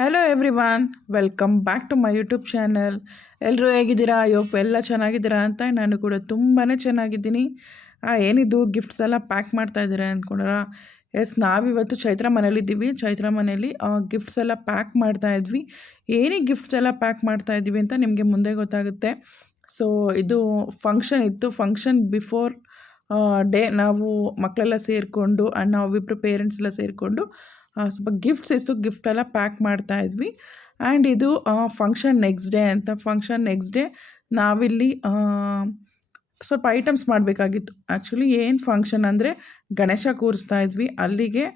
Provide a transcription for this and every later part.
Hello everyone, welcome back to my YouTube channel. ಎಲ್ಲರೂ ಹೇಗಿದ್ದೀರಾ? ಅಯ್ಯೋಪ್ ಎಲ್ಲ ಚೆನ್ನಾಗಿದ್ದೀರಾ ಅಂತ ನಾನು ಕೂಡ ತುಂಬಾ ಚೆನ್ನಾಗಿದ್ದೀನಿ. ಏನಿದು ಗಿಫ್ಟ್ಸ್ ಎಲ್ಲ ಪ್ಯಾಕ್ ಮಾಡ್ತಾ ಇದ್ದೀರಾ ಅಂದ್ಕೊಂಡ್ರ? ಎಸ್, ನಾವಿವತ್ತು ಚೈತ್ರ ಮನೇಲಿದ್ದೀವಿ. ಚೈತ್ರ ಮನೇಲಿ ಗಿಫ್ಟ್ಸ್ ಎಲ್ಲ ಪ್ಯಾಕ್ ಮಾಡ್ತಾ ಇದ್ವಿ. ಏನಿಗೆ ಗಿಫ್ಟ್ಸ್ ಎಲ್ಲ ಪ್ಯಾಕ್ ಮಾಡ್ತಾ ಇದ್ವಿ ಅಂತ ನಿಮಗೆ ಮುಂದೆ ಗೊತ್ತಾಗುತ್ತೆ. ಸೊ ಇದು ಫಂಕ್ಷನ್ ಇತ್ತು. ಫಂಕ್ಷನ್ ಬಿಫೋರ್ ಡೇ ನಾವು ಮಕ್ಕಳೆಲ್ಲ ಸೇರಿಕೊಂಡು ನಾವಿಬ್ಬರು ಪೇರೆಂಟ್ಸ್ ಎಲ್ಲ ಸೇರಿಕೊಂಡು ಸ್ವಲ್ಪ ಗಿಫ್ಟ್ಸ್ ಇತ್ತು, ಗಿಫ್ಟ್ ಎಲ್ಲ ಪ್ಯಾಕ್ ಮಾಡ್ತಾ ಇದ್ವಿ. ಆ್ಯಂಡ್ ಇದು ಫಂಕ್ಷನ್ ನೆಕ್ಸ್ಟ್ ಡೇ ಅಂತ. ಫಂಕ್ಷನ್ ನೆಕ್ಸ್ಟ್ ಡೇ ನಾವಿಲ್ಲಿ ಸ್ವಲ್ಪ ಐಟಮ್ಸ್ ಮಾಡಬೇಕಾಗಿತ್ತು. ಆ್ಯಕ್ಚುಲಿ ಏನು ಫಂಕ್ಷನ್ ಅಂದರೆ ಗಣೇಶ ಕೂರಿಸ್ತಾ ಇದ್ವಿ, ಅಲ್ಲಿಗೆ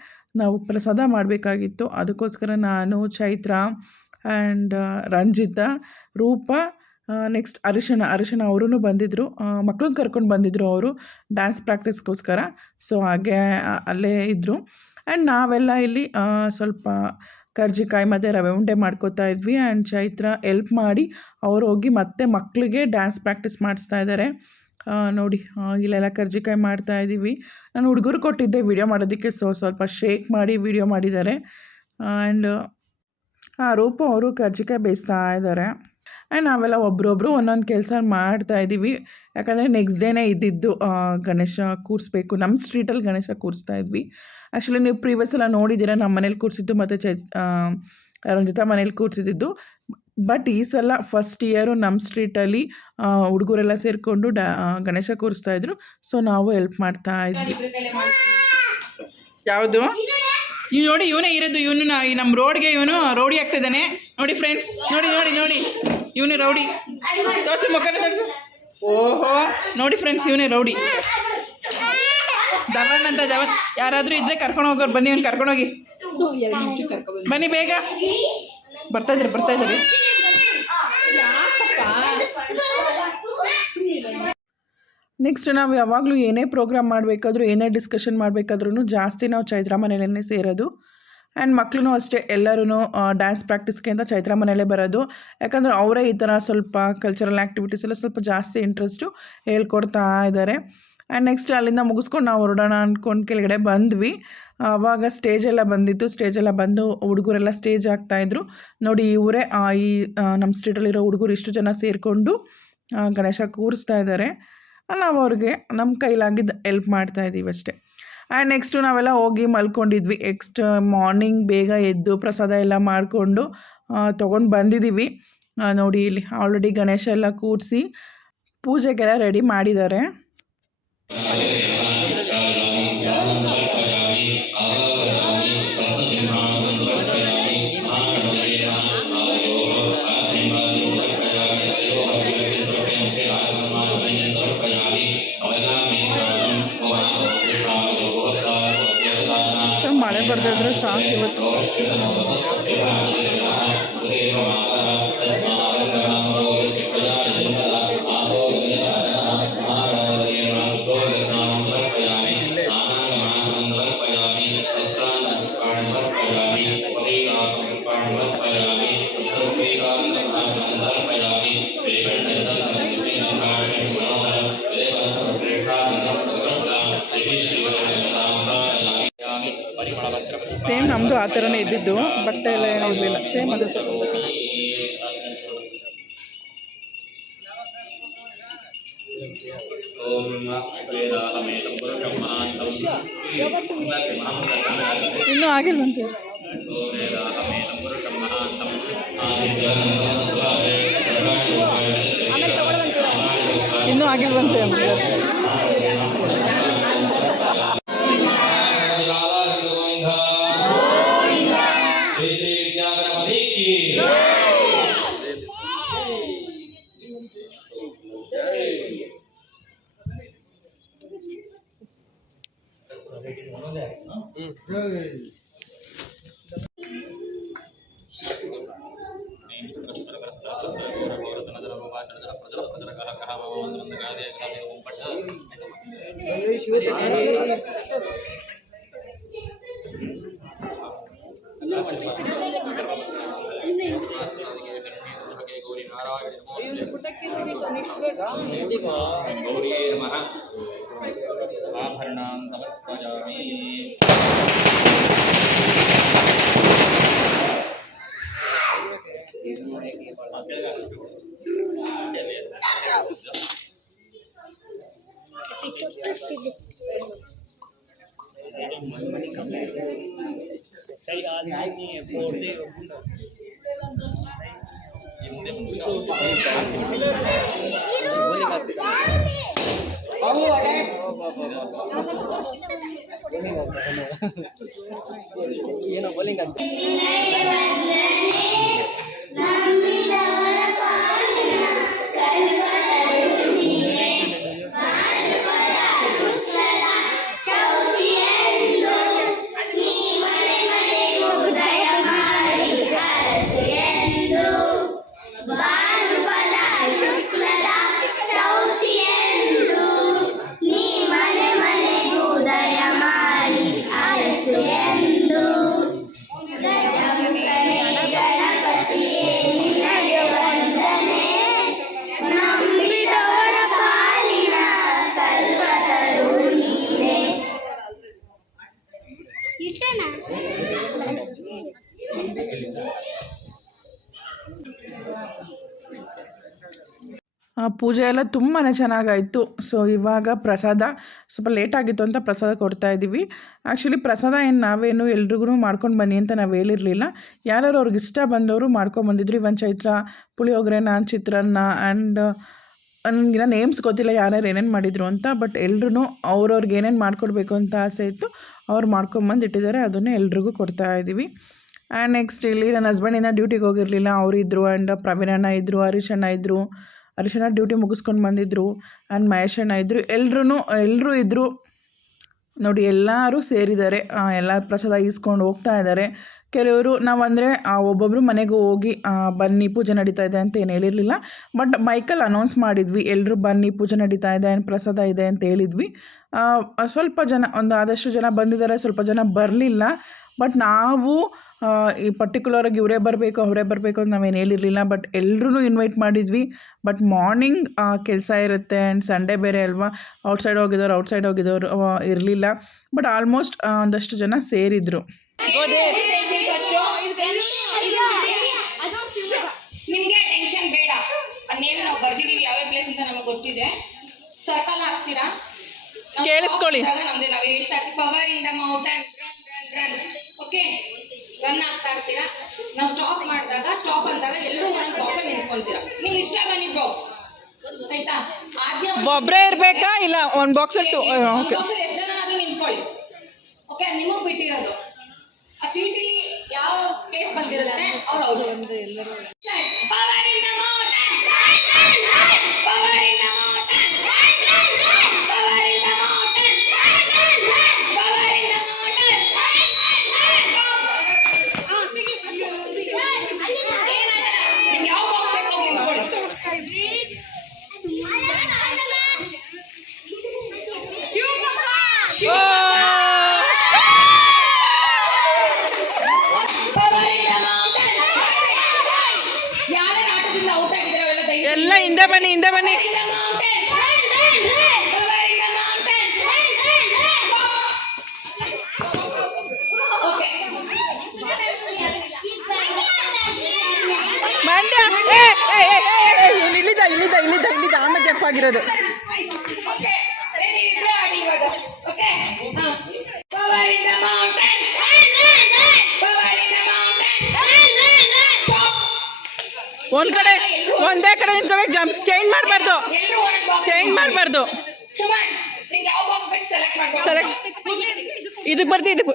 ನಾವು ಪ್ರಸಾದ ಮಾಡಬೇಕಾಗಿತ್ತು. ಅದಕ್ಕೋಸ್ಕರ ನಾನು, ಚೈತ್ರ ಆ್ಯಂಡ್ ರಂಜಿತ, ರೂಪ, ನೆಕ್ಸ್ಟ್ ಅರಿಶನ ಅವರೂ ಬಂದಿದ್ದರು. ಮಕ್ಳನ್ನ ಕರ್ಕೊಂಡು ಬಂದಿದ್ದರು ಅವರು ಡ್ಯಾನ್ಸ್ ಪ್ರಾಕ್ಟೀಸ್ಗೋಸ್ಕರ. ಸೊ ಹಾಗೆ ಅಲ್ಲೇ ಇದ್ದರು. ಆ್ಯಂಡ್ ನಾವೆಲ್ಲ ಇಲ್ಲಿ ಸ್ವಲ್ಪ ಕರ್ಜಿಕಾಯಿ ಮತ್ತು ರವೆ ಉಂಡೆ ಮಾಡ್ಕೋತಾ ಇದ್ವಿ. ಆ್ಯಂಡ್ ಚೈತ್ರ ಎಲ್ಪ್ ಮಾಡಿ ಅವ್ರು ಹೋಗಿ ಮತ್ತೆ ಮಕ್ಕಳಿಗೆ ಡ್ಯಾನ್ಸ್ ಪ್ರಾಕ್ಟೀಸ್ ಮಾಡಿಸ್ತಾ ಇದ್ದಾರೆ. ನೋಡಿ, ಇಲ್ಲೆಲ್ಲ ಕರ್ಜಿಕಾಯಿ ಮಾಡ್ತಾ ಇದ್ದೀವಿ. ನಾನು ಹುಡುಗರು ಕೊಟ್ಟಿದ್ದೆ ವಿಡಿಯೋ ಮಾಡೋದಕ್ಕೆ, ಸ್ವಲ್ಪ ಶೇಕ್ ಮಾಡಿ ವಿಡಿಯೋ ಮಾಡಿದ್ದಾರೆ. ಆ್ಯಂಡ್ ರೂಪ ಅವರು ಕರ್ಜಿಕಾಯಿ ಬೇಯಿಸ್ತಾ ಇದ್ದಾರೆ. ಆ್ಯಂಡ್ ನಾವೆಲ್ಲ ಒಬ್ರೊಬ್ರು ಒಂದೊಂದು ಕೆಲಸ ಮಾಡ್ತಾ ಇದ್ದೀವಿ. ಯಾಕಂದರೆ ನೆಕ್ಸ್ಟ್ ಡೇನೇ ಇದ್ದಿದ್ದು ಗಣೇಶ ಕೂರಿಸ್ಬೇಕು. ನಮ್ಮ ಸ್ಟ್ರೀಟಲ್ಲಿ ಗಣೇಶ ಕೂರಿಸ್ತಾ ಇದ್ವಿ. ಆ್ಯಕ್ಚುಲಿ ನೀವು ಪ್ರೀವಿಯಸ್ ಎಲ್ಲ ನೋಡಿದ್ದೀರಾ, ನಮ್ಮ ಮನೇಲಿ ಕೂರಿಸಿದ್ದು ಮತ್ತು ರಂಜಿತಾ ಮನೇಲಿ ಕೂರಿಸಿದ್ದು. ಬಟ್ ಈ ಸಲ ಫಸ್ಟ್ ಇಯರು ನಮ್ಮ ಸ್ಟ್ರೀಟಲ್ಲಿ ಹುಡುಗರೆಲ್ಲ ಸೇರಿಕೊಂಡು ಗಣೇಶ ಕೂರಿಸ್ತಾಯಿದ್ರು. ಸೊ ನಾವು ಹೆಲ್ಪ್ ಮಾಡ್ತಾ ಇದ್ವಿ. ಯಾವುದು ನೀವು ನೋಡಿ, ಇವನೇ ಇರೋದು. ಇವನು ನಮ್ಮ ರೋಡ್ಗೆ ಇವನು ರೌಡಿ ಆಗ್ತಿದ್ದಾನೆ ನೋಡಿ ಫ್ರೆಂಡ್ಸ್. ನೋಡಿ ನೋಡಿ ನೋಡಿ, ಇವನೇ ರೌಡಿ. ತೋರಿಸಿ ಮುಖನ ತೋರಿಸಿ. ಓಹೋ ನೋಡಿ ಫ್ರೆಂಡ್ಸ್, ಇವನೇ ರೌಡಿ. ಧವನ್ ಅಂತ. ಧವನ್ ಯಾರಾದರೂ ಇದ್ದರೆ ಕರ್ಕೊಂಡು ಹೋಗೋರು, ಬನ್ನಿ ಅವ್ನು ಕರ್ಕೊಂಡೋಗಿ. ಬನ್ನಿ ಬೇಗ. ಬರ್ತಾಯಿದ್ದಾರೆ. ನೆಕ್ಸ್ಟ್ ನಾವು ಯಾವಾಗಲೂ ಏನೇ ಪ್ರೋಗ್ರಾಮ್ ಮಾಡಬೇಕಾದ್ರೂ, ಏನೇ ಡಿಸ್ಕಷನ್ ಮಾಡಬೇಕಾದ್ರೂ ಜಾಸ್ತಿ ನಾವು ಚೈತ್ರ ಮನೆಯಲ್ಲೇ ಸೇರೋದು. ಆ್ಯಂಡ್ ಮಕ್ಕಳು ಅಷ್ಟೇ, ಎಲ್ಲರೂ ಡ್ಯಾನ್ಸ್ ಪ್ರಾಕ್ಟೀಸ್ಗೆ ಅಂತ ಚೈತ್ರ ಮನೆಯಲ್ಲೇ ಬರೋದು. ಯಾಕಂದರೆ ಅವರೇ ಈ ಥರ ಸ್ವಲ್ಪ ಕಲ್ಚರಲ್ ಆ್ಯಕ್ಟಿವಿಟೀಸ್ ಎಲ್ಲ ಸ್ವಲ್ಪ ಜಾಸ್ತಿ ಇಂಟ್ರೆಸ್ಟು ಹೇಳ್ಕೊಡ್ತಾ ಇದ್ದಾರೆ. ಆ್ಯಂಡ್ ನೆಕ್ಸ್ಟ್ ಅಲ್ಲಿಂದ ಮುಗಿಸ್ಕೊಂಡು ನಾವು ಹೊರಡೋಣ ಅಂದ್ಕೊಂಡು ಕೆಳಗಡೆ ಬಂದ್ವಿ. ಆವಾಗ ಸ್ಟೇಜೆಲ್ಲ ಬಂದಿತ್ತು. ಸ್ಟೇಜೆಲ್ಲ ಬಂದು ಹುಡುಗರೆಲ್ಲ ಸ್ಟೇಜ್ ಹಾಕ್ತಾಯಿದ್ರು. ನೋಡಿ, ಇವರೇ ಈ ನಮ್ಮ ಸ್ಟ್ರೀಟಲ್ಲಿರೋ ಹುಡುಗರು ಇಷ್ಟು ಜನ ಸೇರಿಕೊಂಡು ಗಣೇಶ ಕೂರಿಸ್ತಾ ಇದ್ದಾರೆ. ನಾವು ಅವ್ರಿಗೆ ನಮ್ಮ ಕೈಲಾಗಿದ್ದು ಹೆಲ್ಪ್ ಮಾಡ್ತಾಯಿದ್ದೀವಿ ಅಷ್ಟೇ. ಆ್ಯಂಡ್ ನೆಕ್ಸ್ಟು ನಾವೆಲ್ಲ ಹೋಗಿ ಮಲ್ಕೊಂಡಿದ್ವಿ. ಮಾರ್ನಿಂಗ್ ಬೇಗ ಎದ್ದು ಪ್ರಸಾದ ಎಲ್ಲ ಮಾಡಿಕೊಂಡು ತೊಗೊಂಡು ಬಂದಿದ್ದೀವಿ. ನೋಡಿ, ಇಲ್ಲಿ ಆಲ್ರೆಡಿ ಗಣೇಶ ಎಲ್ಲ ಕೂರಿಸಿ ಪೂಜೆಗೆಲ್ಲ ರೆಡಿ ಮಾಡಿದ್ದಾರೆ. ಮಳೆ ಬರ್ದಿದ್ರೆ ಸಾಕು ಇವತ್ತು. ಸೇಮ್ ನಮ್ಮದು ಆ ಥರನೇ ಇದ್ದಿದ್ದು, ಬಟ್ಟೆ ಎಲ್ಲ ಏನೂ ಇರಲಿಲ್ಲ. ಸೇಮ್ ಅದು ತುಂಬ ಚೆನ್ನಾಗಿ. ಇನ್ನೂ ಆಗಿಲ್ವಂತೆ, ಇನ್ನೂ ಆಗಿಲ್ವಂತೆ. ಏನೋ ಬೋಲಿಂಗ್ ಅಂತ ಪೂಜೆ ಎಲ್ಲ ತುಂಬಾ ಚೆನ್ನಾಗಾಯಿತು. ಸೊ ಇವಾಗ ಪ್ರಸಾದ ಸ್ವಲ್ಪ ಲೇಟಾಗಿತ್ತು ಅಂತ ಪ್ರಸಾದ ಕೊಡ್ತಾಯಿದ್ದೀವಿ. ಆ್ಯಕ್ಚುಲಿ ಪ್ರಸಾದ ನಾವೇನು ಎಲ್ರಿಗೂ ಮಾಡ್ಕೊಂಡು ಬನ್ನಿ ಅಂತ ನಾವು ಹೇಳಿರಲಿಲ್ಲ. ಯಾರು ಅವ್ರಿಗೆ ಇಷ್ಟ ಬಂದವರು ಮಾಡ್ಕೊಂಬಂದಿದ್ರು. ಇವನ್ ಚೈತ್ರ ಪುಳಿಯೋಗರೆ, ನಾನು ಚಿತ್ರಾನ್ನ ಆ್ಯಂಡ್ ನನಗಿನ್ನ ನೇಮ್ಸ್ ಗೊತ್ತಿಲ್ಲ ಯಾರ್ಯಾರು ಏನೇನು ಮಾಡಿದರು ಅಂತ. ಬಟ್ ಎಲ್ರೂ ಅವ್ರವ್ರಿಗೆ ಏನೇನು ಮಾಡ್ಕೊಡ್ಬೇಕು ಅಂತ ಆಸೆ ಇತ್ತು ಅವ್ರು ಮಾಡ್ಕೊಂಬಂದು ಇಟ್ಟಿದ್ದಾರೆ. ಅದನ್ನೇ ಎಲ್ರಿಗೂ ಕೊಡ್ತಾಯಿದ್ದೀವಿ. ಆ್ಯಂಡ್ ನೆಕ್ಸ್ಟ್ ಇಲ್ಲಿ ನನ್ನ ಹಸ್ಬೆಂಡಿಂದ ಡ್ಯೂಟಿಗೆ ಹೋಗಿರಲಿಲ್ಲ, ಅವರಿದ್ದರು. ಆ್ಯಂಡ್ ಪ್ರವೀಣಣ್ಣ ಇದ್ದರು, ಹರೀಶ್ ಅಣ್ಣ ಇದ್ದರು. ಹರೀಶ್ ಅಣ್ಣ ಡ್ಯೂಟಿ ಮುಗಿಸ್ಕೊಂಡು ಬಂದಿದ್ದರು. ಆ್ಯಂಡ್ ಮಹೇಶ್ ಅಣ್ಣ ಇದ್ದರು. ಎಲ್ಲರೂ ಇದ್ದರು ನೋಡಿ. ಎಲ್ಲರೂ ಸೇರಿದ್ದಾರೆ, ಎಲ್ಲ ಪ್ರಸಾದ ಈಸ್ಕೊಂಡು ಹೋಗ್ತಾ ಇದ್ದಾರೆ. ಕೆಲವರು ನಾವಂದರೆ ಒಬ್ಬೊಬ್ಬರು ಮನೆಗೂ ಹೋಗಿ ಬನ್ನಿ ಪೂಜೆ ನಡೀತಾ ಇದೆ ಅಂತ ಏನು ಹೇಳಿರಲಿಲ್ಲ. ಬಟ್ ಮೈಕಲ್ಲಿ ಅನೌನ್ಸ್ ಮಾಡಿದ್ವಿ, ಎಲ್ಲರೂ ಬನ್ನಿ ಪೂಜೆ ನಡೀತಾ ಇದೆ ಆ್ಯಂಡ್ ಪ್ರಸಾದ ಇದೆ ಅಂತ ಹೇಳಿದ್ವಿ. ಸ್ವಲ್ಪ ಜನ ಆದಷ್ಟು ಜನ ಬಂದಿದ್ದಾರೆ, ಸ್ವಲ್ಪ ಜನ ಬರಲಿಲ್ಲ. ಬಟ್ ನಾವು ಈ ಪರ್ಟಿಕ್ಯುಲರಾಗಿ ಇವರೇ ಬರಬೇಕು ಅವರೇ ಬರಬೇಕು ಅಂತ ನಾವೇನು ಹೇಳಿರಲಿಲ್ಲ. ಬಟ್ ಎಲ್ಲರೂ ಇನ್ವೈಟ್ ಮಾಡಿದ್ವಿ. ಬಟ್ ಮಾರ್ನಿಂಗ್ ಕೆಲಸ ಇರುತ್ತೆ ಆ್ಯಂಡ್ ಸಂಡೇ ಬೇರೆ ಅಲ್ವಾ, ಔಟ್ಸೈಡ್ ಹೋಗಿದ್ದವ್ರು ಇರಲಿಲ್ಲ. ಬಟ್ ಆಲ್ಮೋಸ್ಟ್ ಒಂದಷ್ಟು ಜನ ಸೇರಿದರು. ನಿಮಗೆ ಟೆನ್ಷನ್ ಬೇಡ, ನೇಮ್ ನಾವು ಬರ್ದಿದ್ದೀವಿ, ಯಾವ ಪ್ಲೇಸ್ ಅಂತ ನಮಗೆ ಗೊತ್ತಿದೆ. ಸರ್ಕಲ್ ಹಾಕ್ತೀರಾ, ಕೇಳಿಸ್ಕೊಳ್ಳಿ. ನಮ್ದು ನಾವು ಹೇಳ್ತಾ ಇರ್ತೀವಿ power in the mountain run. Okay, run ಆಗ್ತಾ ಇರ್ತೀರಾ. ನಾವು ಸ್ಟಾಪ್ ಮಾಡಿದಾಗ ಸ್ಟಾಪ್ ಅಂದಾಗ ಎಲ್ಲರೂ ಒಂದೊಂದು ಬಾಕ್ಸ್ ಅಲ್ಲಿ ನಿಂತ್ಕೊಂತೀರಾ. ನಿಮ್ಗೆ ಇಷ್ಟ ಬಂದಿದ್ದ ಬಾಕ್ಸ್ ಆಯ್ತಾ. ಒಬ್ಬರೇ ಇರಬೇಕಾ ಇಲ್ಲ ಒಂದು ಬಾಕ್ಸ್ ಅಲ್ಲಿ ಎಷ್ಟು ಜನನಾದ್ರೂ ನಿಂತ್ಕೊಳ್ಳಿ. ಓಕೆ, ನಿಮಗೆ ಬಿಟ್ಟಿರೋದು ಆ ಚೀಟಿ ಯಾವ ಪ್ಲೇಸ್ ಬಂದಿರುತ್ತೆ ಅವ್ರು out. Power in the mountain, power in the mountain, power in the mountain, power in the mountain. ನಿಮ್ಗೆ ಯಾವ ಬಾಕ್ಸ್ ಬೇಕು ನಿಂತ್ಕೊಳ್ಳಿ. ಎಲ್ಲ ಹಿಂದೆ ಬನ್ನಿ. ಮಂಡ್ಯ ಇಲ್ಲಿದ್ದ ಆಮೇಲೆ ಜಂಪ್ ಆಗಿರೋದು. ಒಂದೇ ಕಡೆ ನಿಂತ್ಕೋಬೇಕು, ಜಂಪ್ ಚೇಂಜ್ ಮಾಡಬಾರ್ದು. ಸೆಲೆಕ್ಟ್ ಇದಕ್ಕೆ ಬರ್ತೀವಿ. ಇದಕ್ಕೆ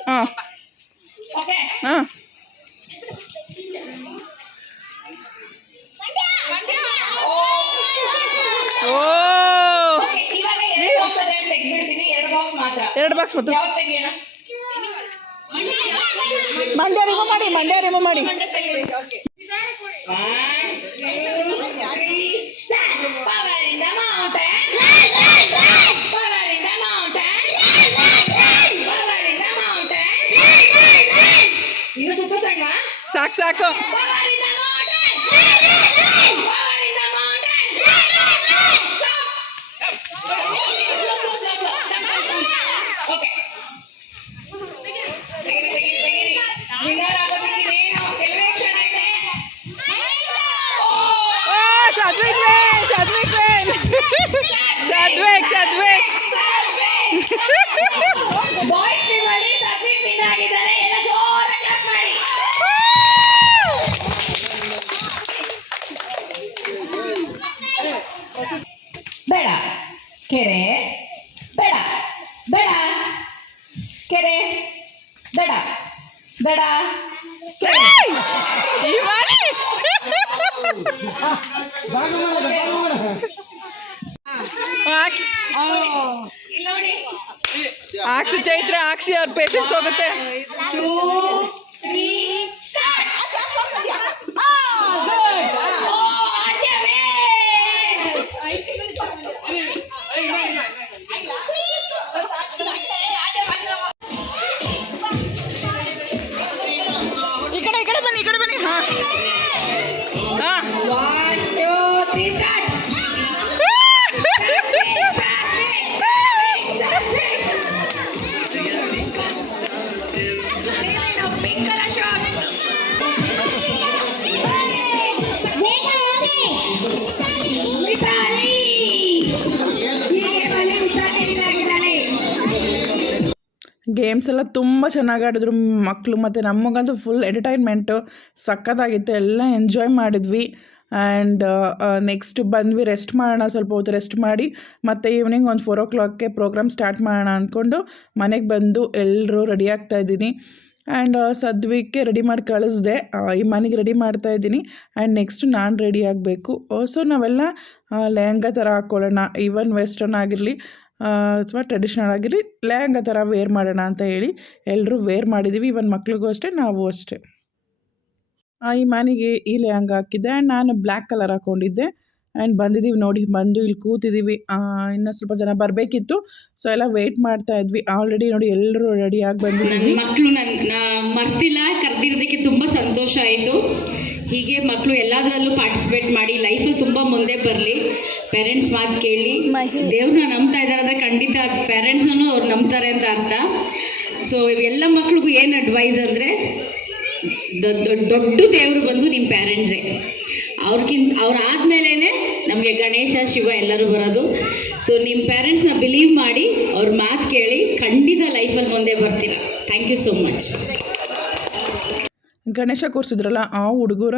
ಹಾಂ ಎರಡು ಬಾಕ್ಸ್ ಮತ್ತು ಮಂಡ್ಯ ರಿಮೂವ್ ಮಾಡಿ. ಸಾಕು ಸಾತ್ವಿಕ್ ಬಾಯ್ಸ್ ಟೀಮ್ ಅಲ್ಲಿ ಸಾತ್ವಿಕ್ ವಿನ್ ಆಗಿದ್ದಾರೆ. ಎಲ್ಲ ಜೋರಾಗಿ ಕ್ಲಾಪ್ ಮಾಡಿ. ಬೇಡ ಕೆರೆ, ಬೇಡ ಬೇಡ ಕೆರೆ, ಬೇಡ ಬೇಡ ಕೆರೆ. ಇಲ್ಲಿ ನೋಡಿ, ಆಕ್ಷಿ ಚೈತ್ರ, ಆಕ್ಷಿ ಅವ್ರ ಪೇಷನ್ಸ್ ಹೋಗುತ್ತೆ. 2, 3 ಸ್ಟಾರ್ಟ್. ಈ ಕಡೆ ಬನ್ನಿ. ಹಾ 1, 2, 3 ಸ್ಟಾರ್ಟ್. Pink colour shot. ಮಿಸಾಲಿ ಗೇಮ್ಸ್ ಎಲ್ಲ ತುಂಬ ಚೆನ್ನಾಗಿ ಆಡಿದ್ರು ಮಕ್ಕಳು, ಮತ್ತು ನಮಗಂತೂ ಫುಲ್ ಎಂಟರ್ಟೈನ್ಮೆಂಟು ಸಖತ್ತಾಗಿತ್ತು. ಎಲ್ಲ ಎಂಜಾಯ್ ಮಾಡಿದ್ವಿ. ಆ್ಯಂಡ್ ನೆಕ್ಸ್ಟ್ ಬಂದ್ವಿ, ರೆಸ್ಟ್ ಮಾಡೋಣ, ಸ್ವಲ್ಪ ಹೊತ್ತು ರೆಸ್ಟ್ ಮಾಡಿ ಮತ್ತು ಈವ್ನಿಂಗ್ ಒಂದು 4 o'clockಗೆ ಪ್ರೋಗ್ರಾಮ್ ಸ್ಟಾರ್ಟ್ ಮಾಡೋಣ ಅಂದ್ಕೊಂಡು ಮನೆಗೆ ಬಂದು ಎಲ್ಲರೂ ರೆಡಿ ಆಗ್ತಾಯಿದ್ದೀನಿ. ಆ್ಯಂಡ್ ಸದ್ವಿಕ್ಕೆ ರೆಡಿ ಮಾಡಿ ಕಳಿಸ್ದೆ, ಈ ಮನೆಗೆ ರೆಡಿ ಮಾಡ್ತಾಯಿದ್ದೀನಿ. ಆ್ಯಂಡ್ ನೆಕ್ಸ್ಟ್ ನಾನು ರೆಡಿ ಆಗಬೇಕು. ಸೊ ನಾವೆಲ್ಲ ಲೆಹಂಗಾ ಥರ ಹಾಕ್ಕೊಳ್ಳೋಣ, ಈವನ್ ವೆಸ್ಟರ್ನ್ ಆಗಿರಲಿ ಅಥವಾ ಟ್ರೆಡಿಷ್ನಲ್ ಆಗಿರಲಿ, ಲೆಹಂಗಾ ಥರ ವೇರ್ ಮಾಡೋಣ ಅಂತ ಹೇಳಿ ಎಲ್ಲರೂ ವೇರ್ ಮಾಡಿದ್ದೀವಿ. ಇವನ್ ಮಕ್ಳಿಗೂ ಅಷ್ಟೇ, ನಾವು ಅಷ್ಟೇ. ಈ ಮನೆಗೆ ಈ ಲೆಹಂಗಾ ಹಾಕಿದ್ದೆ ಆ್ಯಂಡ್ ನಾನು ಬ್ಲ್ಯಾಕ್ ಕಲರ್ ಹಾಕ್ಕೊಂಡಿದ್ದೆ. ಆ್ಯಂಡ್ ಬಂದಿದ್ದೀವಿ ನೋಡಿ, ಬಂದು ಇಲ್ಲಿ ಕೂತಿದ್ದೀವಿ. ಇನ್ನೂ ಸ್ವಲ್ಪ ಜನ ಬರಬೇಕಿತ್ತು, ಸೊ ಎಲ್ಲ ವೆಯ್ಟ್ ಮಾಡ್ತಾ ಇದ್ವಿ. ಆಲ್ರೆಡಿ ನೋಡಿ ಎಲ್ಲರೂ ರೆಡಿಯಾಗಿ ಬಂದಿದ್ದೀವಿ. ಮಕ್ಕಳು ನನ್ನ ಮರ್ತಿಲ್ಲ, ಕರೆದಿರೋದಕ್ಕೆ ತುಂಬ ಸಂತೋಷ ಆಯಿತು. ಹೀಗೆ ಮಕ್ಕಳು ಎಲ್ಲದರಲ್ಲೂ ಪಾರ್ಟಿಸಿಪೇಟ್ ಮಾಡಿ ಲೈಫಲ್ಲಿ ತುಂಬ ಮುಂದೆ ಬರಲಿ. ಪೇರೆಂಟ್ಸ್ ಮಾತು ಕೇಳಿ, ದೇವ್ರನ್ನ ನಂಬ್ತಾ ಇದ್ದಾರೆ ಅಂದರೆ ಖಂಡಿತ ಪೇರೆಂಟ್ಸನ್ನು ಅವ್ರು ನಂಬ್ತಾರೆ ಅಂತ ಅರ್ಥ. ಸೊ ಎಲ್ಲ ಮಕ್ಳಿಗೂ ಏನು ಅಡ್ವೈಸ್ ಅಂದರೆ, ದೊಡ್ಡ ದೇವರು ಬಂದು ನಿಮ್ಮ ಪೇರೆಂಟ್ಸೇ. ಅವ್ರಾದ್ಮೇಲೆ ನಮಗೆ ಗಣೇಶ, ಶಿವ ಎಲ್ಲರೂ ಬರೋದು. ಸೊ ನಿಮ್ಮ ಪೇರೆಂಟ್ಸ್ನ ಬಿಲೀವ್ ಮಾಡಿ, ಅವ್ರ ಮಾತು ಕೇಳಿ, ಖಂಡಿತ ಲೈಫಲ್ಲಿ ಮುಂದೆ ಬರ್ತೀರಾ. Thank you so much. Ganesha ಕೂರಿಸಿದ್ರಲ್ಲ, ಆ ಹುಡುಗರ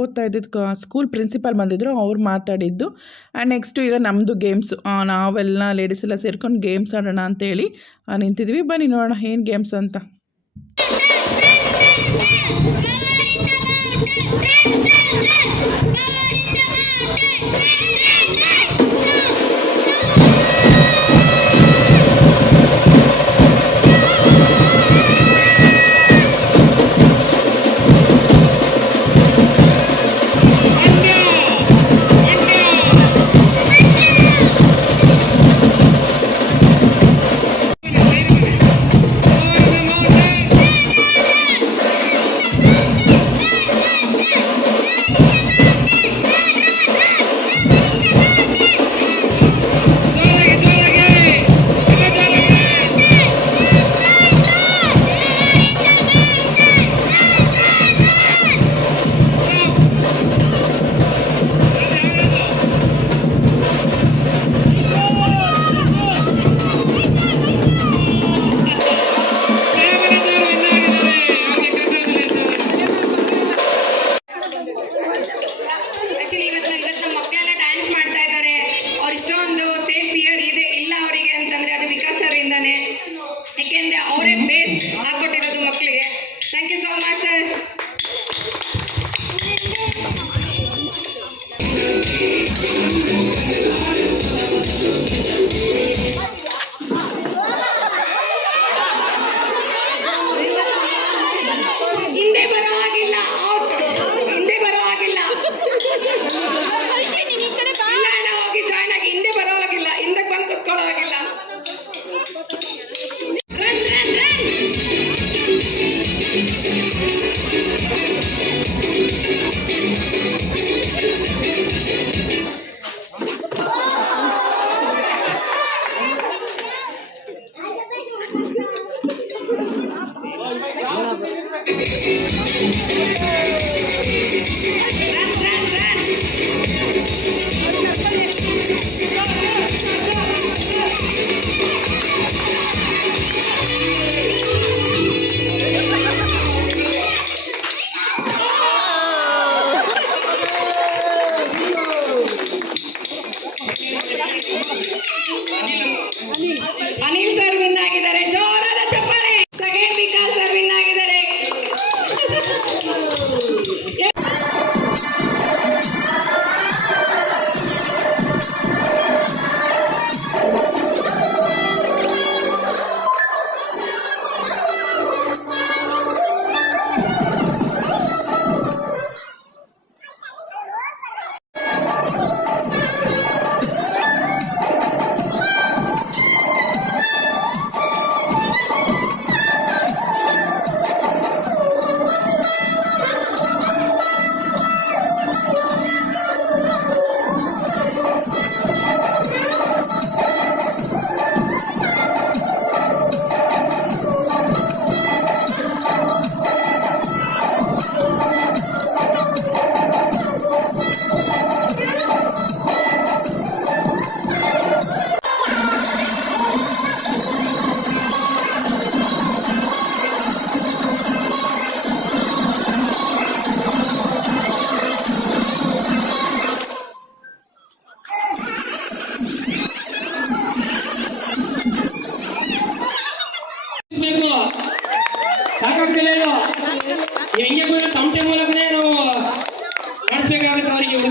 ಓದ್ತಾ ಇದ್ದಿದ್ದು ಸ್ಕೂಲ್ ಪ್ರಿನ್ಸಿಪಾಲ್ ಬಂದಿದ್ದರು, ಅವ್ರು ಮಾತಾಡಿದ್ದು. ಆ್ಯಂಡ್ ನೆಕ್ಸ್ಟು ಈಗ ನಮ್ಮದು ಗೇಮ್ಸು, ನಾವೆಲ್ಲ ಲೇಡೀಸ್ ಎಲ್ಲ ಸೇರ್ಕೊಂಡು ಗೇಮ್ಸ್ ಆಡೋಣ ಅಂತೇಳಿ ನಿಂತಿದ್ವಿ. ಬನ್ನಿ ನೋಡೋಣ ಏನು ಗೇಮ್ಸ್ ಅಂತ.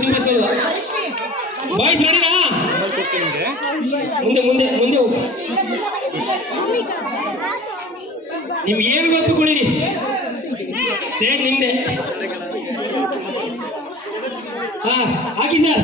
ತುಂಬಿಸೋದು. ಬಾಯ್ಸ್ ರೆಡಿನಾ? ಮುಂದೆ ಮುಂದೆ ಮುಂದೆ ಹೋಗು. ನಿಮ್ಗೆ ಏನು ಬೇಕು ಕುಡೀರಿ, ಸ್ಟೇಜ್ ನಿಮ್ದೆ. ಹಾ ಹಾಕಿ ಸರ್.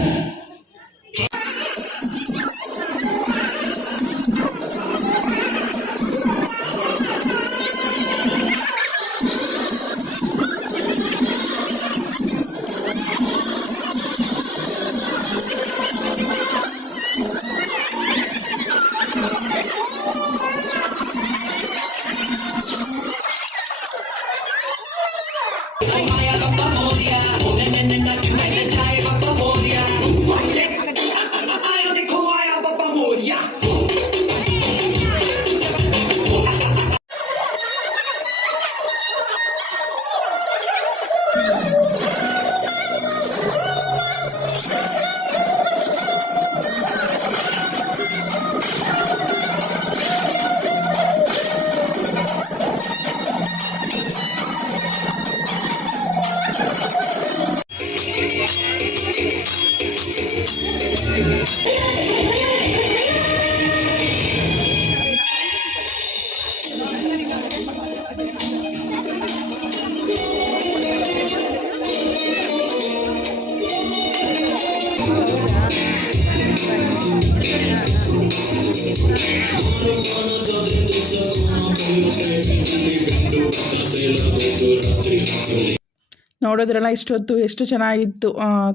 ನೋಡೋದ್ರಲ್ಲ ಇಷ್ಟೊತ್ತು ಎಷ್ಟು ಚೆನ್ನಾಗಿತ್ತು.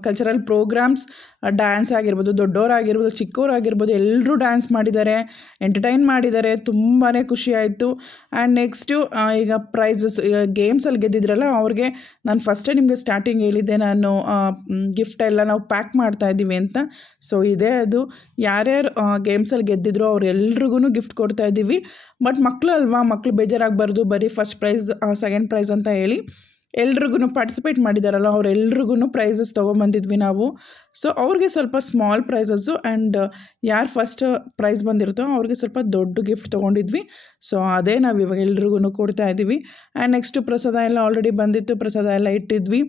ಕಲ್ಚರಲ್ ಪ್ರೋಗ್ರಾಮ್ಸ್, ಡ್ಯಾನ್ಸ್ ಆಗಿರ್ಬೋದು, ದೊಡ್ಡವರಾಗಿರ್ಬೋದು, ಚಿಕ್ಕವರಾಗಿರ್ಬೋದು, ಎಲ್ಲರೂ ಡ್ಯಾನ್ಸ್ ಮಾಡಿದ್ದಾರೆ, ಎಂಟರ್ಟೈನ್ ಮಾಡಿದ್ದಾರೆ. ತುಂಬಾ ಖುಷಿಯಾಯಿತು. ಆ್ಯಂಡ್ ನೆಕ್ಸ್ಟು ಈಗ ಪ್ರೈಸಸ್, ಗೇಮ್ಸಲ್ಲಿ ಗೆದ್ದಿದ್ರಲ್ಲ ಅವ್ರಿಗೆ ನಾನು ಫಸ್ಟೇ ನಿಮಗೆ ಸ್ಟಾರ್ಟಿಂಗ್ ಹೇಳಿದ್ದೆ, ನಾನು ಗಿಫ್ಟ್ ಎಲ್ಲ ನಾವು ಪ್ಯಾಕ್ ಮಾಡ್ತಾಯಿದ್ದೀವಿ ಅಂತ. ಸೊ ಇದೇ ಅದು. ಯಾರ್ಯಾರು ಗೇಮ್ಸಲ್ಲಿ ಗೆದ್ದಿದ್ರು ಅವ್ರೆಲ್ರಿಗೂ ಗಿಫ್ಟ್ ಕೊಡ್ತಾಯಿದ್ದೀವಿ. ಬಟ್ ಮಕ್ಕಳು ಅಲ್ವಾ, ಮಕ್ಕಳು ಬೇಜಾರಾಗಬಾರ್ದು ಬರೀ ಫಸ್ಟ್ ಪ್ರೈಸ್ ಸೆಕೆಂಡ್ ಪ್ರೈಸ್ ಅಂತ ಹೇಳಿ ಎಲ್ರಿಗೂ ಪಾರ್ಟಿಸಿಪೇಟ್ ಮಾಡಿದಾರಲ್ಲ ಅವರೆಲ್ರಿಗೂ ಪ್ರೈಸಸ್ ತೊಗೊಂಬಂದಿದ್ವಿ ನಾವು. ಸೊ ಅವ್ರಿಗೆ ಸ್ವಲ್ಪ ಸ್ಮಾಲ್ ಪ್ರೈಸಸ್ಸು, ಆ್ಯಂಡ್ ಯಾರು ಫಸ್ಟ್ ಪ್ರೈಸ್ ಬಂದಿರುತ್ತೋ ಅವ್ರಿಗೆ ಸ್ವಲ್ಪ ದೊಡ್ಡ ಗಿಫ್ಟ್ ತೊಗೊಂಡಿದ್ವಿ. ಸೊ ಅದೇ ನಾವು ಇವಾಗ ಎಲ್ರಿಗೂ ಕೊಡ್ತಾ ಇದ್ದೀವಿ. ಆ್ಯಂಡ್ ನೆಕ್ಸ್ಟು ಪ್ರಸಾದ ಎಲ್ಲ ಆಲ್ರೆಡಿ ಬಂದಿತ್ತು, ಪ್ರಸಾದ ಎಲ್ಲ ಇಟ್ಟಿದ್ವಿ.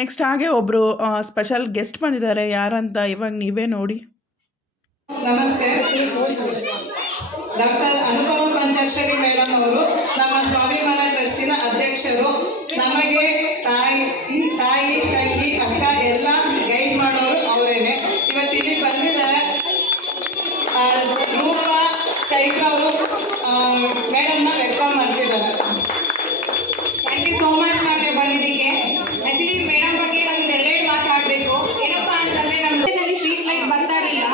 ನೆಕ್ಸ್ಟ್ ಹಾಗೆ ಒಬ್ಬರು ಸ್ಪೆಷಲ್ ಗೆಸ್ಟ್ ಬಂದಿದ್ದಾರೆ, ಯಾರಂತ ಇವಾಗ ನೀವೇ ನೋಡಿ. ನಮಸ್ತೆ. ಡಾಕ್ಟರ್ ಅನುಪಮ ಪಂಚಾಕ್ಷರಿ ಮೇಡಮ್ ಅವರು ನಮ್ಮ ಸ್ವಾಭಿಮಾನ ಟ್ರಸ್ಟಿನ ಅಧ್ಯಕ್ಷರು. ನಮಗೆ ತಾಯಿ ತಂಗಿ ಅಕ್ಕ ಎಲ್ಲ ಗೈಡ್ ಮಾಡೋರು ಅವರೇನೆ. ಇವತ್ತಿಲ್ಲಿ ಬಂದಿದ್ದಾರೆ. ರೂಪ ಚೈತ್ರ ಅವರು ಮೇಡಮ್ನ ವೆಲ್ಕಮ್ ಮಾಡ್ತಿದ್ದಾರೆ. Thank you so much ma'am ನೀವು ಬಂದಿದ್ದಕ್ಕೆ. ಆ್ಯಕ್ಚುಲಿ ಮೇಡಮ್ ಬಗ್ಗೆ ನಾನು ಎರಡೆರಡು ಮಾತಾಡಬೇಕು. ಏನಪ್ಪ ಅಂತಂದರೆ ನಮ್ಮ ಸ್ಟ್ರೀಟ್ ಲೈಟ್ ಬರ್ತಾ ಇರಲಿಲ್ಲ.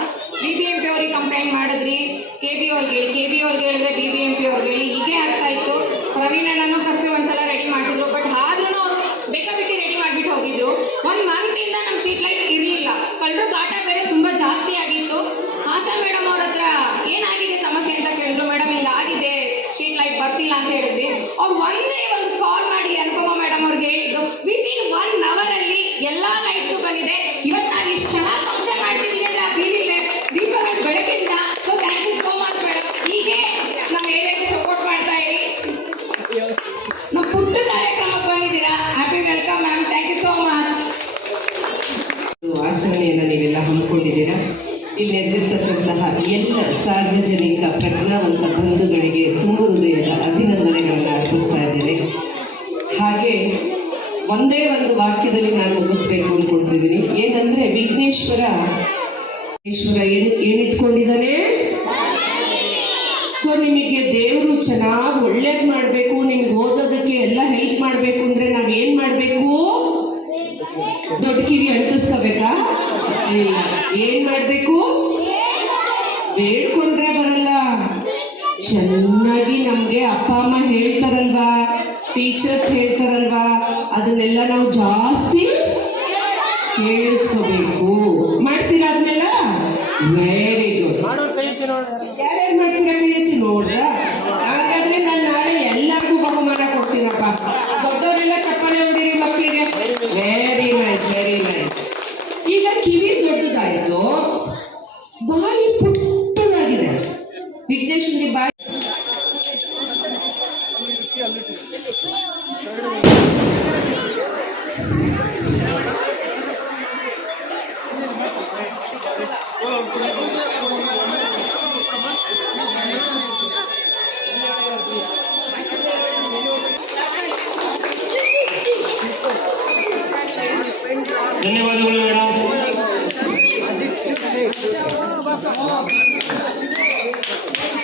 BBMP ಅವ್ರಿಗೆ ಕಂಪ್ಲೇಂಟ್ ಮಾಡಿದ್ರಿ, KB ಅವ್ರಿಗೆ ಹೇಳಿದ್ರೆ BBMP ಅವ್ರಿಗೆ ಹೇಳಿ, ಹೀಗೆ ಆಗ್ತಾ ಇತ್ತು. ಪ್ರವೀಣ್ ಅಣ್ಣನೂ ಕರೆಸಿ ಒಂದ್ಸಲ ರೆಡಿ ಮಾಡಿಸಿದ್ರು. ಬಟ್ ಆದ್ರೂ ಅವ್ರು ಬೇಕಾಬಿಟ್ಟಿ ರೆಡಿ ಮಾಡಿಬಿಟ್ಟು ಹೋಗಿದ್ರು. 1 ಮಂತಿಂದ ನಮ್ಮ ಸ್ಟ್ರೀಟ್ ಲೈಟ್ ಇರಲಿಲ್ಲ. ಕಳ್ಳರು ಕಾಟ ಬೇರೆ ತುಂಬ ಜಾಸ್ತಿ ಆಗಿತ್ತು. ಆಶಾ ಮೇಡಮ್ ಅವ್ರ ಹತ್ರ ಏನಾಗಿದೆ ಸಮಸ್ಯೆ ಅಂತ ಕೇಳಿದ್ರು. ಮೇಡಮ್ ಹಿಂಗಾಗಿದೆ, ಸ್ಟ್ರೀಟ್ ಲೈಟ್ ಬರ್ತಿಲ್ಲ ಅಂತ ಹೇಳಿದ್ವಿ. ಅವ್ರು ಒಂದೇ ಒಂದು ಕಾಲ್ ಮಾಡಿ ಅನುಪಮ ಮೇಡಮ್ ಅವ್ರಿಗೆ ಹೇಳಿದ್ದು, ವಿತಿನ್ 1 ಅವರಲ್ಲಿ ಎಲ್ಲ ಲೈಟ್ಸು ಬಂದಿದೆ. ಇವತ್ತು ನಾವು ಇಷ್ಟು ಚೆನ್ನಾಗಿ ಫಂಕ್ಷನ್ ಮಾಡ್ತಿದ್ದೀವಿ ಅಂದ್ರೆ ಆ ಬೀದಿಲೆ ದೀಪಗಳ ಬೆಳಕಿಂದ. So thank you so much madam. ಹೀಗೆ ನಮ್ಮ ಏರಿಯಾಗೆ ಸಪೋರ್ಟ್ ಮಾಡ್ತಾ ಇರಿ. ನಮ್ಮ ಪುಟ್ಟ ಕಾರ್ಯಕ್ರಮಕ್ಕೆ ಬಂದಿದ್ದೀರಾ. Happy welcome ma'am. Thank you so much. ಆಚರಣೆಯನ್ನು ನೀವೆಲ್ಲ ಹಮ್ಮಿಕೊಂಡಿದ್ದೀರಾ. ಇಲ್ಲಿ ನೆರೆದಿರ್ತಕ್ಕಂತಹ ಎಲ್ಲ ಸಾರ್ವಜನಿಕ ಪ್ರಜ್ಞಾವಂತ ಬಂಧುಗಳಿಗೆ ತುಂಬ ಹೃದಯದ ಅಭಿನಂದನೆಗಳನ್ನು ಅರ್ಪಿಸ್ತಾ ಇದ್ದೇನೆ. ಹಾಗೆ ಒಂದೇ ಒಂದು ವಾಕ್ಯದಲ್ಲಿ ನಾನು ಮುಗಿಸ್ಬೇಕು ಅಂದ್ಕೊಳ್ತಿದ್ದೀನಿ. ಏನಂದ್ರೆ ವಿಘ್ನೇಶ್ವರ ಏನಿಟ್ಕೊಂಡಿದ್ದಾನೆ. ಸೊ ನಿಮಗೆ ದೇವರು ಚೆನ್ನಾಗಿ ಒಳ್ಳೇದು ಮಾಡಬೇಕು, ನಿಮ್ಗೆ ಓದೋದಕ್ಕೆ ಎಲ್ಲ ಹೆಲ್ಪ್ ಮಾಡಬೇಕು ಅಂದ್ರೆ ನಾವ್ ಏನ್ ಮಾಡ್ಬೇಕು? ದೊಡ್ಡ ಕಿವಿ ಅಂಟಿಸ್ಕೋಬೇಕಾ? ಇಲ್ಲ. ಏನ್ ಮಾಡ್ಬೇಕು? ಬೇಡ್ಕೊಂಡ್ರೆ ಬರಲ್ಲ. ಚೆನ್ನಾಗಿ ನಮ್ಗೆ ಅಪ್ಪ ಅಮ್ಮ ಹೇಳ್ತಾರಲ್ವಾ, ಟೀಚರ್ಸ್ ಹೇಳ್ತಾರಲ್ವಾ, ಅದನ್ನೆಲ್ಲ ನಾವು ಜಾಸ್ತಿ ಕೇಳಿಸ್ಕೋಬೇಕು. ಮಾಡ್ತೀರಾ ಅದನ್ನೆಲ್ಲ? Very good. ಯಾರ್ಯಾರು ಮಾಡ್ತೀರಾ ಕೈ ಎತ್ತಿ ನೋಡ್ರ. ಹಾಗಾದ್ರೆ ನಾನು ನಾಳೆ ಎಲ್ಲರಿಗೂ ಬಹುಮಾನ ಕೊಡ್ತೀನಪ್ಪ. ದೊಡ್ಡವರೆಲ್ಲ ಚಪ್ಪಾಳೆ ಹೊಡೀರಿ ಮಕ್ಕಳಿಗೆ. Very nice, very nice. ಈಗ ಕಿವಿ ದೊಡ್ಡದಾಯ್ತು, ಬಾಯಿ ಪುಟ್ಟದಾಗಿದೆ. ವಿಘ್ನೇಶ್ವರಿ ಬಾಯಿ ಧನ್ಯವಾದಗಳು ಮೇಡಮ್.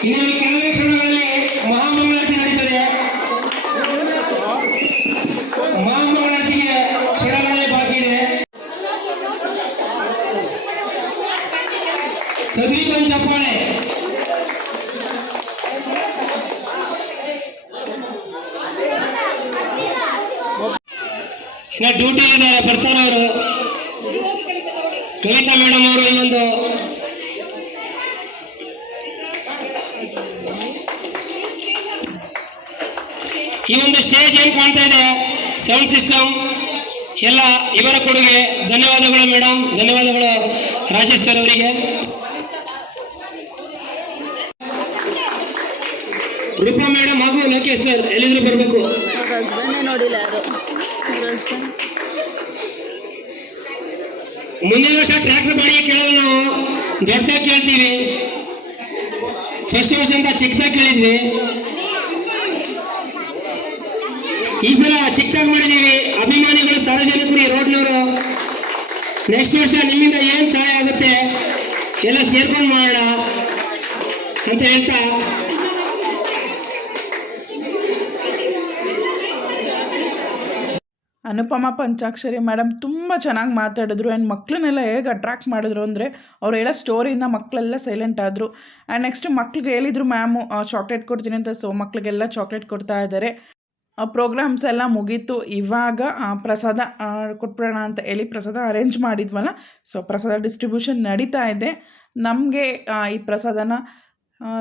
ಇನ್ನು ಕೆಲವೇ ಕ್ಷಣಗಳಲ್ಲಿ ಮಹಾಮಂಗಳಾರತಿ ನಡೀತದೆ. ಮಹಾಮಂಗಳಾರತಿಗೆ ಕ್ಷಣಗಳೇ ಬಾಕಿ ಇದೆ. ಸದ್ರೀಪನ್ ಚಪ್ಪಾಳೆ. ಇನ್ನ ಡ್ಯೂಟಿ ಇದ್ದಾರೆ, ಬರ್ತಾರೆ ಅವರು. ಕವಿತಾ ಮೇಡಮ್ ಅವರು ಈ ಒಂದು ಸ್ಟೇಜ್ ಏನ್ ಕಾಣ್ತಾ ಇದೆ, ಸೌಂಡ್ ಸಿಸ್ಟಮ್ ಎಲ್ಲ ಇವರ ಕೊಡುಗೆ. ಧನ್ಯವಾದಗಳು ಮೇಡಮ್, ಧನ್ಯವಾದಗಳು ರಾಜೇಶ್ ಸರ್ ಅವರಿಗೆ. ರೂಪಾ ಮೇಡಮ್ ಹಾಗೂ ಲೋಕೇಶ್ ಸರ್ ಎಲ್ಲಿದ್ರು ಬರಬೇಕು. ನೋಡಿಲ್ಲ ಯಾರು ಮುಂದಿನ ವರ್ಷ ಟ್ರ್ಯಾಕ್ಟರ್ ಬಾಡಿಗೆ ಕೇಳೋದು ನಾವು ದೊಡ್ಡದಾಗಿ ಕೇಳ್ತೀವಿ. ಫಸ್ಟ್ ವರ್ಷ ಅಂತ ಚಿಕ್ಕದಾಗಿ ಕೇಳಿದ್ವಿ, ಈ ಸಲ ಚಿಕ್ಕದಾಗಿ ಮಾಡಿದೀವಿ. ಅಭಿಮಾನಿಗಳು, ಸಾರ್ವಜನಿಕರು, ಈ ರೋಡ್ನವರು ನೆಕ್ಸ್ಟ್ ವರ್ಷ ನಿಮ್ಮಿಂದ ಏನ್ ಸಹಾಯ ಆಗುತ್ತೆ ಎಲ್ಲ ಸೇರ್ಕೊಂಡು ಮಾಡೋಣ ಅಂತ ಹೇಳ್ತಾ, ಅನುಪಮ ಪಂಚಾಕ್ಷರಿ ಮೇಡಮ್ ತುಂಬ ಚೆನ್ನಾಗಿ ಮಾತಾಡಿದ್ರು. ಆ್ಯಂಡ್ ಮಕ್ಕಳನ್ನೆಲ್ಲ ಹೇಗೆ ಅಟ್ರಾಕ್ಟ್ ಮಾಡಿದ್ರು ಅಂದರೆ, ಅವ್ರು ಹೇಳೋ ಸ್ಟೋರಿಯಿಂದ ಮಕ್ಕಳೆಲ್ಲ ಸೈಲೆಂಟ್ ಆದರು. ಆ್ಯಂಡ್ ನೆಕ್ಸ್ಟ್ ಮಕ್ಳಿಗೆ ಹೇಳಿದರು ಮ್ಯಾಮು ಚಾಕ್ಲೇಟ್ ಕೊಡ್ತೀನಿ ಅಂತ. ಸೊ ಮಕ್ಕಳಿಗೆಲ್ಲ ಚಾಕ್ಲೇಟ್ ಕೊಡ್ತಾ ಇದ್ದಾರೆ. ಪ್ರೋಗ್ರಾಮ್ಸ್ ಎಲ್ಲ ಮುಗೀತು. ಇವಾಗ ಪ್ರಸಾದ ಕೊಟ್ಬಿಡೋಣ ಅಂತ ಹೇಳಿ ಪ್ರಸಾದ ಅರೇಂಜ್ ಮಾಡಿದ್ವಲ್ಲ, ಸೊ ಪ್ರಸಾದ ಡಿಸ್ಟ್ರಿಬ್ಯೂಷನ್ ನಡೀತಾ ಇದೆ. ನಮಗೆ ಈ ಪ್ರಸಾದನ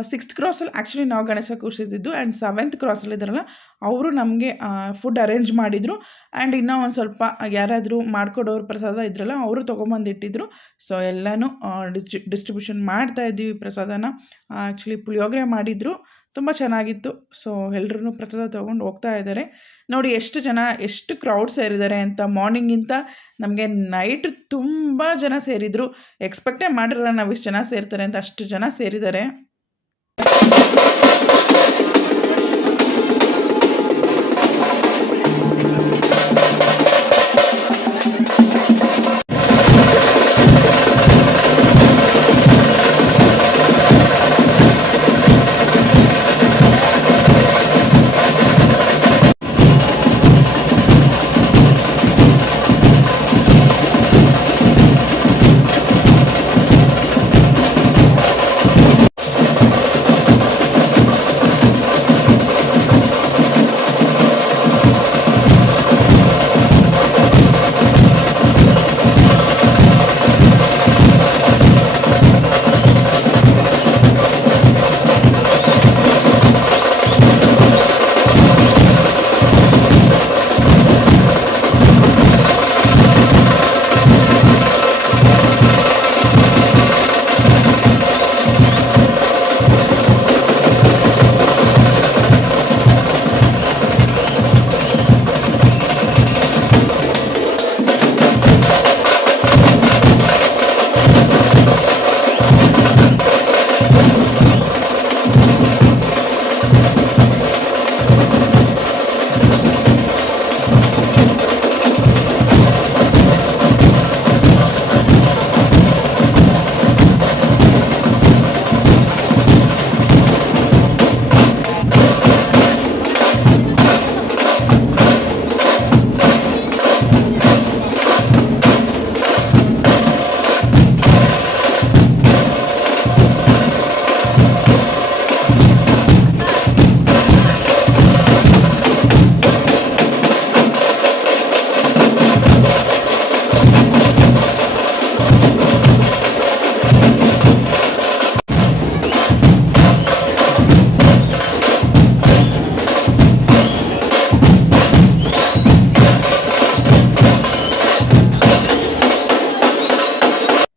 6th ಕ್ರಾಸಲ್ಲಿ ಆ್ಯಕ್ಚುಲಿ ನಾವು ಗಣೇಶ ಕೂರಿಸಿದ್ದು, ಆ್ಯಂಡ್ 7th ಕ್ರಾಸಲ್ಲಿ ಇದ್ದಾರಲ್ಲ ಅವರು ನಮಗೆ ಫುಡ್ ಅರೇಂಜ್ ಮಾಡಿದರು. ಆ್ಯಂಡ್ ಇನ್ನೂ ಒಂದು ಸ್ವಲ್ಪ ಯಾರಾದರೂ ಮಾಡ್ಕೊಡೋರು ಪ್ರಸಾದ ಇದ್ರಲ್ಲ ಅವರು ತೊಗೊಂಬಂದಿಟ್ಟಿದ್ರು. ಸೊ ಎಲ್ಲನೂ ಡಿಸ್ಟ್ರಿಬ್ಯೂಷನ್ ಮಾಡ್ತಾ ಇದ್ದೀವಿ ಪ್ರಸಾದನ. ಆ್ಯಕ್ಚುಲಿ ಪುಳಿಯೋಗರೆ ಮಾಡಿದರು, ತುಂಬ ಚೆನ್ನಾಗಿತ್ತು. ಸೊ ಎಲ್ಲರೂ ಪ್ರಸಾದ ತೊಗೊಂಡು ಹೋಗ್ತಾ ಇದ್ದಾರೆ. ನೋಡಿ ಎಷ್ಟು ಕ್ರೌಡ್ ಸೇರಿದ್ದಾರೆ ಅಂತ. ಮಾರ್ನಿಂಗಿಂತ ನಮಗೆ ನೈಟ್ ತುಂಬ ಜನ ಸೇರಿದರು. ಎಕ್ಸ್ಪೆಕ್ಟೇ ಮಾಡಿರಲ್ಲ ನಾವು ಇಷ್ಟು ಜನ ಸೇರ್ತಾರೆ ಅಂತ, ಅಷ್ಟು ಜನ ಸೇರಿದ್ದಾರೆ.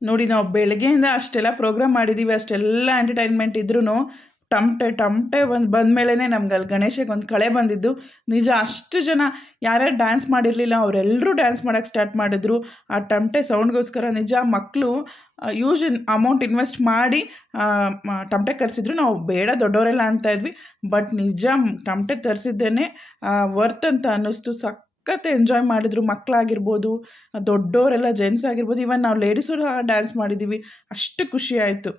ನೋಡಿ, ನಾವು ಬೆಳಗ್ಗೆಯಿಂದ ಅಷ್ಟೆಲ್ಲ ಪ್ರೋಗ್ರಾಮ್ ಮಾಡಿದ್ದೀವಿ, ಅಷ್ಟೆಲ್ಲ ಎಂಟರ್ಟೈನ್ಮೆಂಟ್ ಇದ್ರೂ ಟಮಟೆ ಒಂದು ಬಂದಮೇಲೆ ನಮ್ಗೆ ಅಲ್ಲಿ ಗಣೇಶಗೆ ಒಂದು ಕಳೆ ಬಂದಿದ್ದು ನಿಜ. ಅಷ್ಟು ಜನ ಯಾರ್ಯಾರು ಡ್ಯಾನ್ಸ್ ಮಾಡಿರಲಿಲ್ಲ ಅವರೆಲ್ಲರೂ ಡ್ಯಾನ್ಸ್ ಮಾಡೋಕ್ಕೆ ಸ್ಟಾರ್ಟ್ ಮಾಡಿದ್ರು ಆ ಟಮಟೆ ಸೌಂಡ್ಗೋಸ್ಕರ. ನಿಜ ಮಕ್ಕಳು ಯೂಸ್ ಅಮೌಂಟ್ ಇನ್ವೆಸ್ಟ್ ಮಾಡಿ ಟಮಟೆ ಕರೆಸಿದ್ರು. ನಾವು ಬೇಡ ದೊಡ್ಡವರೆಲ್ಲ ಅಂತ ಇದ್ವಿ, ಬಟ್ ನಿಜ ಟಮಟೆ ತರಿಸಿದ್ದೇನೆ ವರ್ತ್ ಅಂತ ಅನ್ನಿಸ್ತು. ಸಖತ್ ಎಂಜಾಯ್ ಮಾಡಿದ್ರು ಮಕ್ಕಳಾಗಿರ್ಬೋದು, ದೊಡ್ಡವರೆಲ್ಲ ಜೆಂಟ್ಸ್ ಆಗಿರ್ಬೋದು, ಇವನ್ ನಾವು ಲೇಡೀಸು ಡ್ಯಾನ್ಸ್ ಮಾಡಿದ್ದೀವಿ. ಅಷ್ಟು ಖುಷಿ ಆಯಿತು.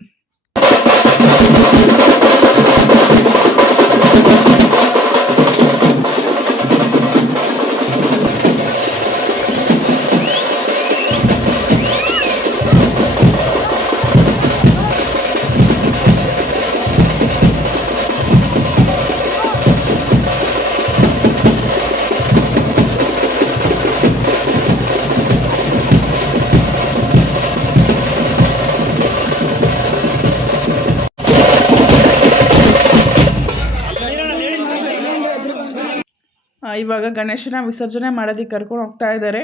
ಇವಾಗ ಗಣೇಶನ ವಿಸರ್ಜನೆ ಮಾಡೋದಕ್ಕೆ ಕರ್ಕೊಂಡು ಹೋಗ್ತಾ ಇದ್ದಾರೆ.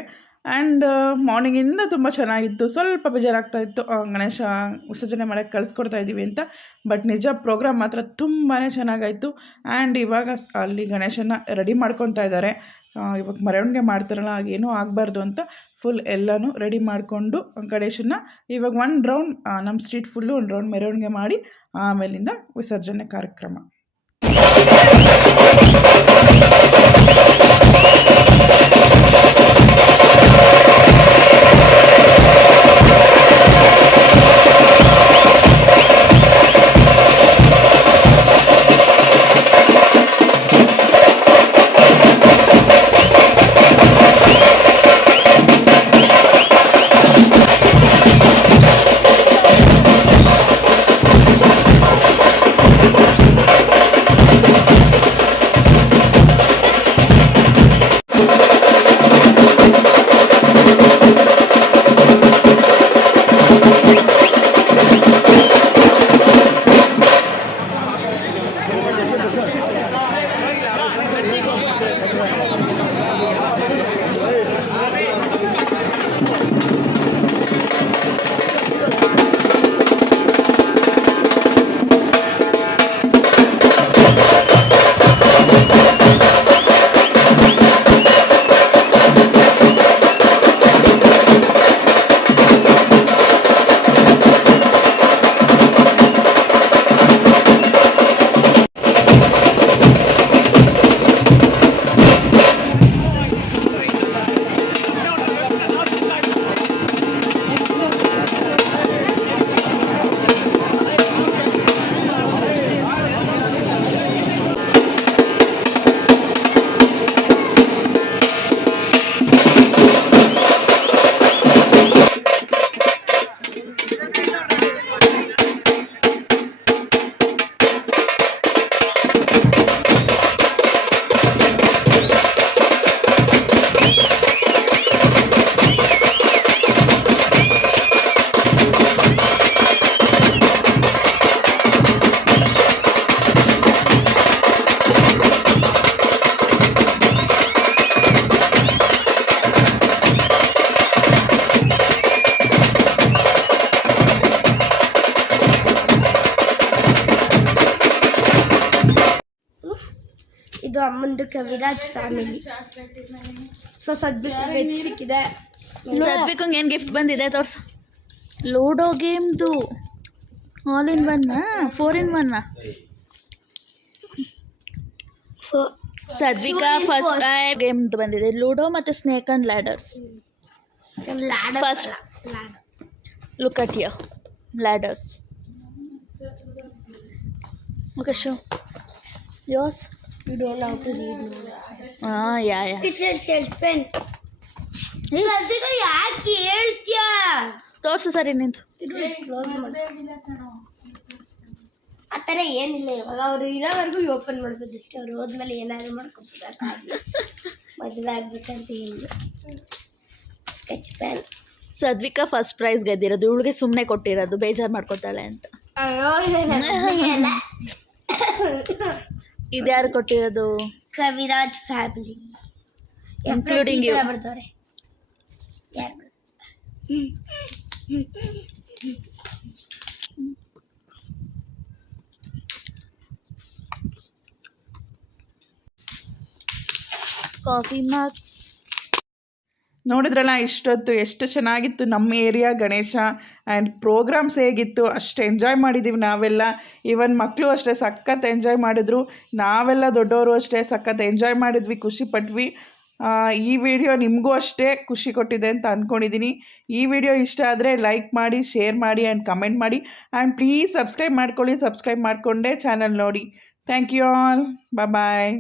ಆ್ಯಂಡ್ ಮಾರ್ನಿಂಗಿಂದ ತುಂಬ ಚೆನ್ನಾಗಿತ್ತು. ಸ್ವಲ್ಪ ಬೇಜಾರಾಗ್ತಾ ಇತ್ತು ಗಣೇಶ ವಿಸರ್ಜನೆ ಮಾಡೋಕ್ಕೆ ಕಳಿಸ್ಕೊಡ್ತಾ ಇದ್ದೀವಿ ಅಂತ. ಬಟ್ ನಿಜ ಪ್ರೋಗ್ರಾಮ್ ಮಾತ್ರ ತುಂಬಾ ಚೆನ್ನಾಗಾಯಿತು. ಆ್ಯಂಡ್ ಇವಾಗ ಅಲ್ಲಿ ಗಣೇಶನ ರೆಡಿ ಮಾಡ್ಕೊತಾ ಇದ್ದಾರೆ. ಇವಾಗ ಮೆರವಣಿಗೆ ಮಾಡ್ತಾರಲ್ಲ ಹಾಗೇನೂ ಆಗಬಾರ್ದು ಅಂತ ಫುಲ್ ಎಲ್ಲನೂ ರೆಡಿ ಮಾಡಿಕೊಂಡು ಗಣೇಶನ ಇವಾಗ ಒಂದು ರೌಂಡ್ ನಮ್ಮ ಸ್ಟ್ರೀಟ್ ಫುಲ್ಲು ಒಂದು ರೌಂಡ್ ಮೆರವಣಿಗೆ ಮಾಡಿ ಆಮೇಲಿಂದ ವಿಸರ್ಜನೆ ಕಾರ್ಯಕ್ರಮ. ಇದು ಅಮ್ಮಂದು ಕವಿರಾಜ್ ಫ್ಯಾಮಿಲಿ. ಸೊ ಸದ್ಯಕ್ಕೆ ಸಿಕ್ಕಿದೆ. ಸದ್ವಿಕಂಗೆ ಏನು ಗಿಫ್ಟ್ ಬಂದಿದೆ ತೋರ್ಸು. ಲೂಡೋ ಗೇಮ್ದು all in one 4 in 1. Sadvika first ಗೇಮ್ದು ಬಂದಿದೆ, ಲೂಡೋ ಮತ್ತು snake and ladders. First look at here, ladders. Okay, show yours. You don't know how to read notes. Yeah. It's a shell pen. ಸದ್ಯಕ್ಕೆ ಯಾಕೆ ಹೇಳ್ತೀಯಾ? ತೋರ್ಸು ಸರಿ ನಿಂತು. ಆ ಥರ ಏನಿಲ್ಲ. ಇವಾಗ ಅವ್ರು ಇರೋವರೆಗೂ ಓಪನ್ ಮಾಡ್ಬೋದು ಅಷ್ಟೇ. ಅವ್ರು ಹೋದ್ಮೇಲೆ ಏನಾದ್ರು ಮಾಡ್ಕೊಬೋದು. ಮದುವೆ ಆಗ್ಬೇಕಂತ ಏನಿಲ್ಲ. Sketch pen. Sadvika first prize ಗೆದ್ದಿರೋದು, ಇವಳಿಗೆ ಸುಮ್ಮನೆ ಕೊಟ್ಟಿರೋದು, ಬೇಜಾರು ಮಾಡ್ಕೊತಾಳೆ ಅಂತ. ಇದ್ಯಾರು ಕೊಟ್ಟಿರೋದು? Kaviraj family, including you. ಬರ್ತಾರೆ ಯಾರು? Coffee mugs. ನೋಡಿದ್ರಲ್ಲ ಇಷ್ಟೊತ್ತು ಎಷ್ಟು ಚೆನ್ನಾಗಿತ್ತು ನಮ್ಮ ಏರಿಯಾ ಗಣೇಶ ಆ್ಯಂಡ್ ಪ್ರೋಗ್ರಾಮ್ಸ್ ಹೇಗಿತ್ತು ಅಷ್ಟು ಎಂಜಾಯ್ ಮಾಡಿದ್ದೀವಿ ನಾವೆಲ್ಲ. ಈವನ್ ಮಕ್ಕಳು ಅಷ್ಟೇ ಸಖತ್ ಎಂಜಾಯ್ ಮಾಡಿದ್ರು, ನಾವೆಲ್ಲ ದೊಡ್ಡವರು ಅಷ್ಟೇ ಸಖತ್ ಎಂಜಾಯ್ ಮಾಡಿದ್ವಿ, ಖುಷಿ ಪಟ್ವಿ. ಈ ವಿಡಿಯೋ ನಿಮಗೂ ಅಷ್ಟೇ ಖುಷಿ ಕೊಟ್ಟಿದೆ ಅಂತ ಅಂದ್ಕೊಂಡಿದ್ದೀನಿ. ಈ ವಿಡಿಯೋ ಇಷ್ಟ ಆದರೆ ಲೈಕ್ ಮಾಡಿ, ಶೇರ್ ಮಾಡಿ ಆ್ಯಂಡ್ ಕಮೆಂಟ್ ಮಾಡಿ ಆ್ಯಂಡ್ ಪ್ಲೀಸ್ ಸಬ್ಸ್ಕ್ರೈಬ್ ಮಾಡ್ಕೊಳ್ಳಿ. ಸಬ್ಸ್ಕ್ರೈಬ್ ಮಾಡಿಕೊಂಡೇ ಚಾನಲ್ ನೋಡಿ. Thank you all. ಬಾಯ್.